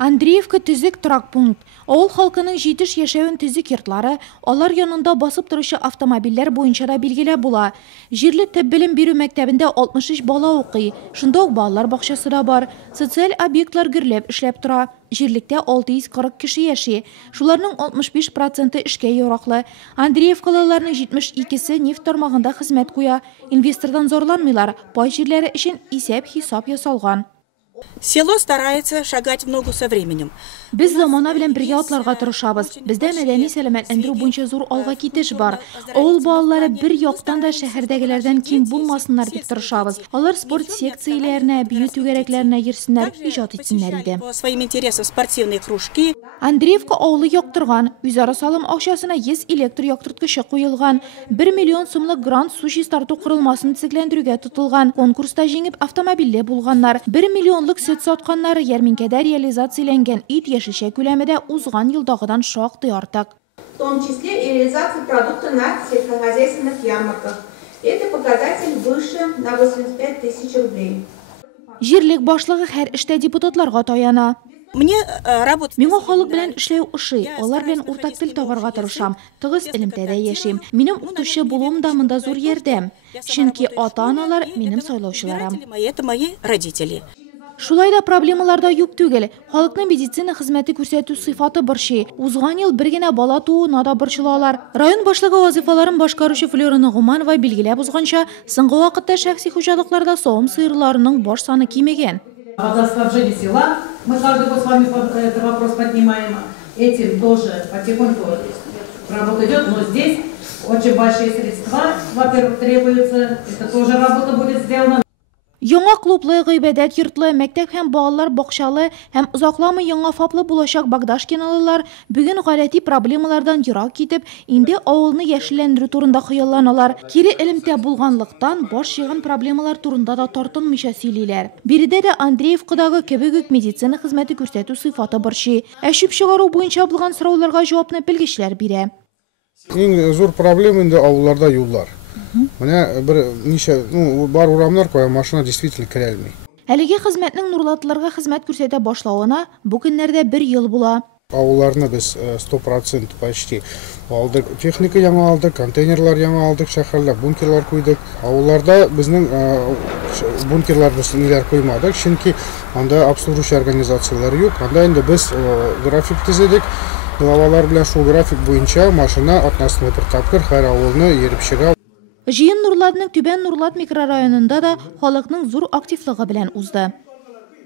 Андреевка тизик тұрак пункт. Ауыл халкының жетіш яшәвен тизик йортлары, алар янында басып торучы автомобильләр буенча да билгеле була. Җирле төп белем бирү мәктәбендә 63 бала укый. Шунда ук балалар бакчасы да бар. Социаль объектлар гөрләп эшләп тора. Җирлектә 640 кеше яши. Шуларның 65% эшкә яраклы. Андреевкалыларның 72се нефть тармагында хезмәт куя. Инвестордан зарланмыйлар. Пай җирләре өчен исәп-хисап ясалган. Село старается шагать в ногу со временем. Без замана белән бергә атларга тырышабыз. Бездә мәдәни сәламәтләндерү буенча зур алга китеш бар. Авыл балалары бер яктан да шәһәрдәгеләрдән ким булмасыннар дип тырышабыз. Алар спорт секцияләренә, бию түгәрәкләренә йөрсеннәр, иҗат итсеннәр иде. По своим интересам спортивные кружки. Андреевка авылы яктырган, үзара салым акчасына 100 электр яктырткычы куелган. 1 миллион сумлык грант су чистарту корылмасын төзекләндерүгә тотылган. Конкурста җиңеп автомобильле булганнар. 1 миллионлык сөт сатканнары ярминкәдә реализацияләнгән ит яшелчә күләмендә узган елдагыдан шактый артык. В том числе и реализация продукта на сельскохозяйственных ярмарках. Это показатель выше на 85 тысяч рублей. Җирлек башлыгы һәр эштә депутатларга таяна. Миңа халык белән эшләү ошый, алар белән уртак тел табарга тырышам, тыгыз элемтәдә яшим. Минем укытучы булуым да монда зур ярдәм. Чөнки ата-аналар минем сайлаучыларым. Это мои родители. Шулай да проблемалар да юк түгел. Халыкның медицина хезмәте күрсәтү сыйфаты борчый. Узган ел бер генә бала тууына да борчылалар. Район башлыгы вазифаларын башкаручы Флора Нугманова билгеләп узганча, соңгы вакытта шәхси хуҗалыкларда савым сыерларының баш саны кимегән. Водоснабжение села, мы каждый год с вами этот вопрос поднимаем. Этим тоже потихоньку работа идет, но здесь очень большие средства, во-первых, требуются. Это тоже работа будет сделана. Яңа клублы, гыйбадәт йортлы, мәктәп һәм балалар бакчалы һәм озакламый яңа фаплы булачак Багдашкиналылар бүген гадәти проблемалардан ерак китеп, инде авылны яшелләндерү турында хыялланалар. Кире элемтә булганлыктан баш җигән проблемалар турында да тартынмыйча сөйлиләр. Биредә дә Андреевкадагы кебек үк медицина хезмәте күрсәтү сыйфаты борчый. Әшүп чыгару буенча булган сорауларга җавапны белгечләр бирә. Иң зур проблема инде авылларда юллар. Менә бер ничә, бар урамнар кая машина действительно керә алмый. Әлеге хезмәтнең Нурлатларга хезмәт күрсәтә башлавына бу көннәрдә 1 ел була. Авылларны без 100% почти алдык. Техника яңа алдык, контейнерлар яңа алдык, шәһәрләр, бункерлар куйдык. Авылларда безнең бункерлар ниләр куймадык, чөнки анда обслуживающий организациялар юк. Анда инде без график төзедек. Главалар белән шул график буенча машина атнасына бер тапкыр һәр авылны йөреп чыга. Җыен Нурлатның Түбән Нурлат микрорайонында да халыкның зур активлыгы белән узды.